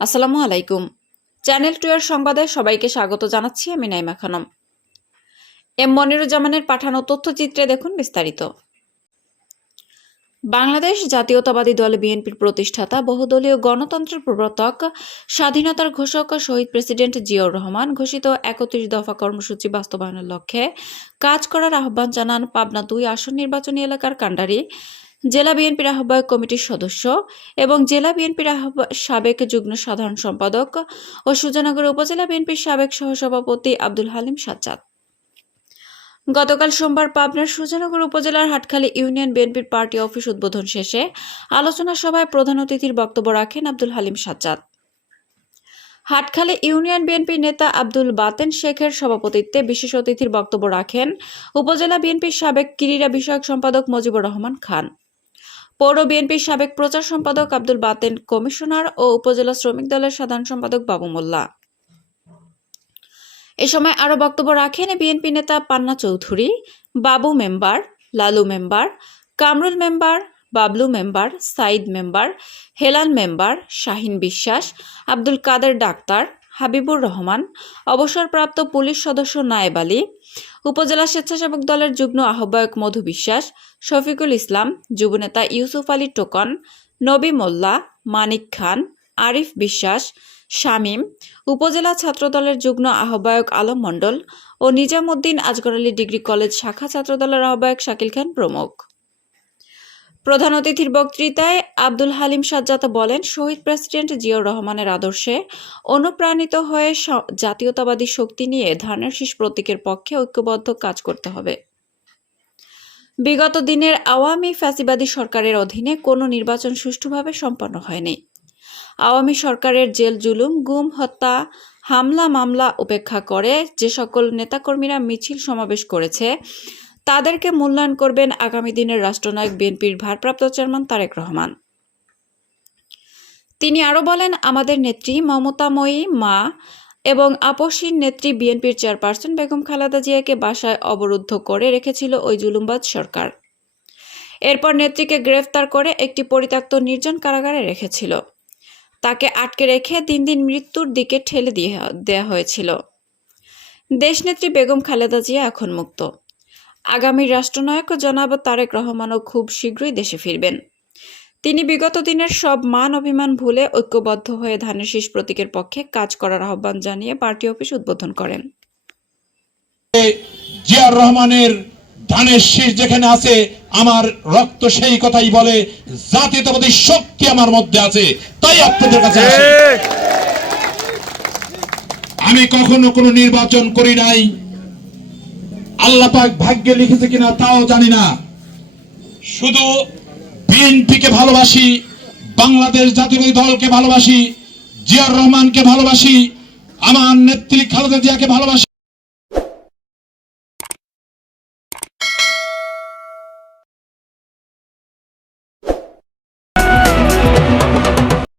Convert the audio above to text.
আসসালামু আলাইকুম। Channel to এর সংবাদে সবাইকে স্বাগত জানাচ্ছি আমি নাইমা খানম। এম মনিরুজ্জামানের পাঠানো তথ্যচিত্রে দেখুন বিস্তারিত। বাংলাদেশ জাতীয়তাবাদী দল বিএনপির প্রতিষ্ঠাতা, বহুদলীয় গণতন্ত্রের প্রবর্তক, স্বাধীনতার ঘোষক শহীদ প্রেসিডেন্ট জিয়াউর রহমান ঘোষিত একত্রিশ দফা কর্মসূচি বাস্তবায়নের লক্ষ্যে কাজ করার আহ্বান জানান পাবনা দুই আসন নির্বাচনী এলাকার কাণ্ডারি জেলা বিএনপির আহ্বায়ক কমিটির সদস্য এবং জেলা বিএনপির সাবেক যুগ্ম সাধারণ সম্পাদক ও সুজানগর উপজেলা বিএনপির সাবেক সহসভাপতি আব্দুল হালিম সাজ্জাদ। গতকাল সোমবার পাবনার সুজানগর উপজেলার হাটখালী ইউনিয়ন বিএনপির পার্টি অফিস উদ্বোধন শেষে আলোচনা সভায় প্রধান অতিথির বক্তব্য রাখেন আব্দুল হালিম সাজ্জাদ। হাটখালী ইউনিয়ন বিএনপি নেতা আব্দুল বাতেন শেখের সভাপতিত্বে বিশেষ অতিথির বক্তব্য রাখেন উপজেলা বিএনপির সাবেক ক্রীড়া বিষয়ক সম্পাদক মুজিবুর রহমান খান। পৌর বিএনপির সাবেক প্রচার সম্পাদক আব্দুল বাতেন কমিশনার ও উপজেলা শ্রমিক দলের সাধারণ সম্পাদক বাবু মোল্লা। এ সময় আরও বক্তব্য রাখেন বিএনপি নেতা Panna Chowdhury, Babu member, Lalu member, Kamrul member, Bablu member, Saeed member, Helal member, Shahin Biswas, Abdul Kader doctor, Habibur Rahman, অবসরপ্রাপ্ত পুলিশ সদস্য নায়েব আলী, উপজেলা স্বেচ্ছাসেবক দলের যুগ্ম আহ্বায়ক মধু বিশ্বাস, শফিকুল ইসলাম যুবনেতা ইউসুফ আলী টোকন, নবী মোল্লা, মানিক খান, আরিফ বিশ্বাস শামীম, উপজেলা ছাত্রদলের যুগ্ম আহ্বায়ক আলম মণ্ডল ও নিজামুদ্দিন আজগর আলী ডিগ্রি কলেজ শাখা ছাত্রদলের আহ্বায়ক শাকিল খান প্রমুখ। প্রধান অতিথির বক্তৃতায় আব্দুল হালিম সাজ্জাদ বলেন, শহীদ প্রেসিডেন্ট জিয়াউর রহমানের আদর্শে অনুপ্রাণিত হয়ে জাতীয়তাবাদী শক্তি নিয়ে ধানের শীষ প্রতীকের পক্ষে ঐক্যবদ্ধ কাজ করতে হবে। বিগত দিনের আওয়ামী ফ্যাসিবাদী সরকারের অধীনে কোনো নির্বাচন সুষ্ঠুভাবে সম্পন্ন হয়নি। আওয়ামী সরকারের জেল জুলুম, গুম, হত্যা, হামলা মামলা উপেক্ষা করে যে সকল নেতাকর্মীরা মিছিল সমাবেশ করেছে, তাদেরকে মূল্যায়ন করবেন আগামী দিনের রাষ্ট্রনায়ক বিএনপির ভারপ্রাপ্ত চেয়ারম্যান তারেক রহমান। তিনি আরও বলেন, আমাদের নেত্রী মমতাময়ী মা এবং আপসীন নেত্রী বিএনপির চেয়ারপারসন বেগম খালেদা জিয়াকে বাসায় অবরুদ্ধ করে রেখেছিল ওই জুলুমবাদ সরকার। এরপর নেত্রীকে গ্রেফতার করে একটি পরিত্যক্ত নির্জন কারাগারে রেখেছিল। তাকে আটকে রেখে দিন দিন মৃত্যুর দিকে ঠেলে দিয়ে দেওয়া হয়েছিল। দেশনেত্রী বেগম খালেদা জিয়া এখন মুক্ত। আগামী রাষ্ট্রনায়ক জনাব তারেক রহমানও খুব শীঘ্রই দেশে ফিরবেন। তিনি বিগত দিনের সব মান অভিমান ভুলে ঐক্যবদ্ধ হয়ে ধানের শীষ প্রতীকের পক্ষে কাজ করার আহ্বান জানিয়ে পার্টি অফিস উদ্বোধন করেন। জিয়ার রহমানের ধানের শীষ যেখানে আছে, আমার রক্ত সেই কথাই বলে জাতীয়তাবাদী শক্তি আমার মধ্যে আছে। তাই আপনাদের কাছে আমি কখনো কোনো নির্বাচন করি নাই। আল্লাহ পাক ভাগ্যে লিখেছে কিনা তাও জানি না। শুধু বিএনপিকে ভালোবাসি, বাংলাদেশ জাতীয়বাদী দলকে ভালোবাসি জিয়ার রহমানকে ভালোবাসি, আমার নেত্রী খালেদা জিয়াকে ভালোবাসি।